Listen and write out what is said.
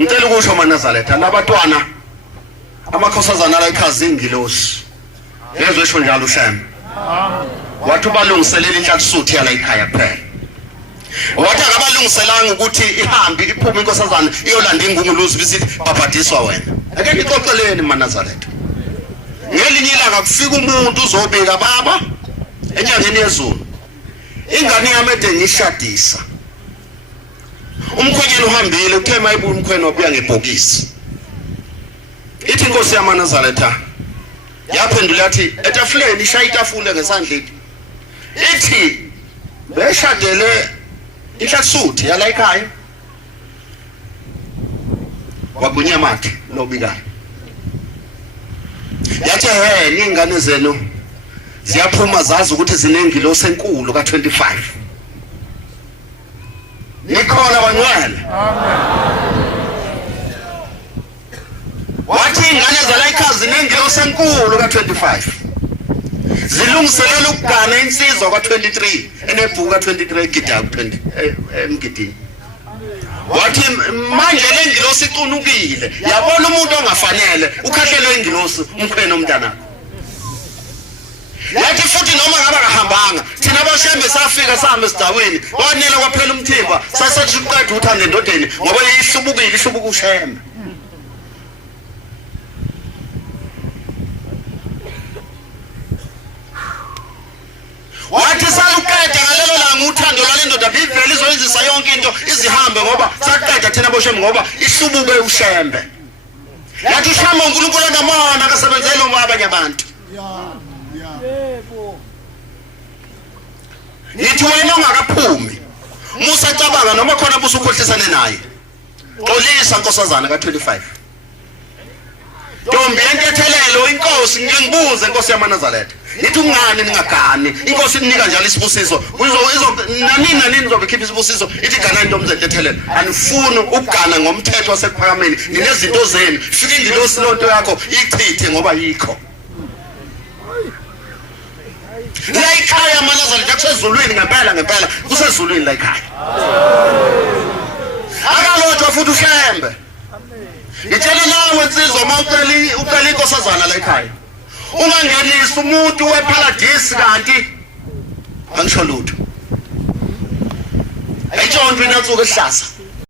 ngicela ukusho maNazaretha labatwana amakhosazana la ikhazi ingilosi yezwe esho njalo uShem wathi balungiselela inhlakusuthi yala ekhaya kuphela wathi akabalungiselanga ukuthi ihambe iphume inkosazana iyolanda ingunguluzi bisithi babhadiswa wena ake ngixoxeleni maNazaretha ngelinye ilanga kufika umuntu uzobika baba enyangeni yezulu ingane yami ede ngishadisa umkhwenyana uhambile uthe mayibuya umkhwena wabuya ngebhokisi ithi inkosi yamaNazaretha yaphendula yathi etafuleni ishaya itafule ngesandleni ithi beshadele inhlakusuthi yala ekhaya wagunya mathi lobikayo yathi ingane zenu ziyaphuma zazi ukuthi zinengilosi enkulu ka25 nikhona bangcwele wathi ingane zala ikhazi zinengilosi enkulu ka25 zilungiselela ukugana insizwa ka23 enebhuku ka23 egida ku20 emgidini wathi manje lengilosi icunukile yabona umuntu ongafanele ukhahlelwe ingilosi umkhwena omntanakho yathi futhi noma ngaba kahambanga thina abashembe safika sahamba esidaweni wanela kwaphela umthimba sasethi uqeda uthanda endodeni ngoba ihlubuka ushembe wathi saluqeda ngalelo langa uthando lwalendoda bivele izoyenzisa yonke into izihambe ngoba saqeda thina boshembe ngoba ihlubuke ushembe yathi ushama uNkulunkulu onamona akasebenzele abanye abantu nithi wena ungakaphumi musa cabanga noma khona busukhohlisane naye xolisa nkosazana ka25 Ntombi enkethelelo inkosi ngibuze inkosi yamaNazaretha nithi ungani ningagani inkosi inika njalo isibusiso nani nizobekhipha isibusiso ithi gana into omzethethelelo anifuni ukugana ngomthetho wasekuphakameni ninezinto zenu fika ingilosi lonto yakho ichithe ngoba yikho la ekhaya maNazaretha kusezulwini ngempela kusezulwini la ekhaya akalotshwa futhi uHlembe ngitshela nawe insizwa ucela inkosazana la ekhaya ungangenisa umuntu weparadise kanti angisho lutho ayitshonto inatsuka ehlasa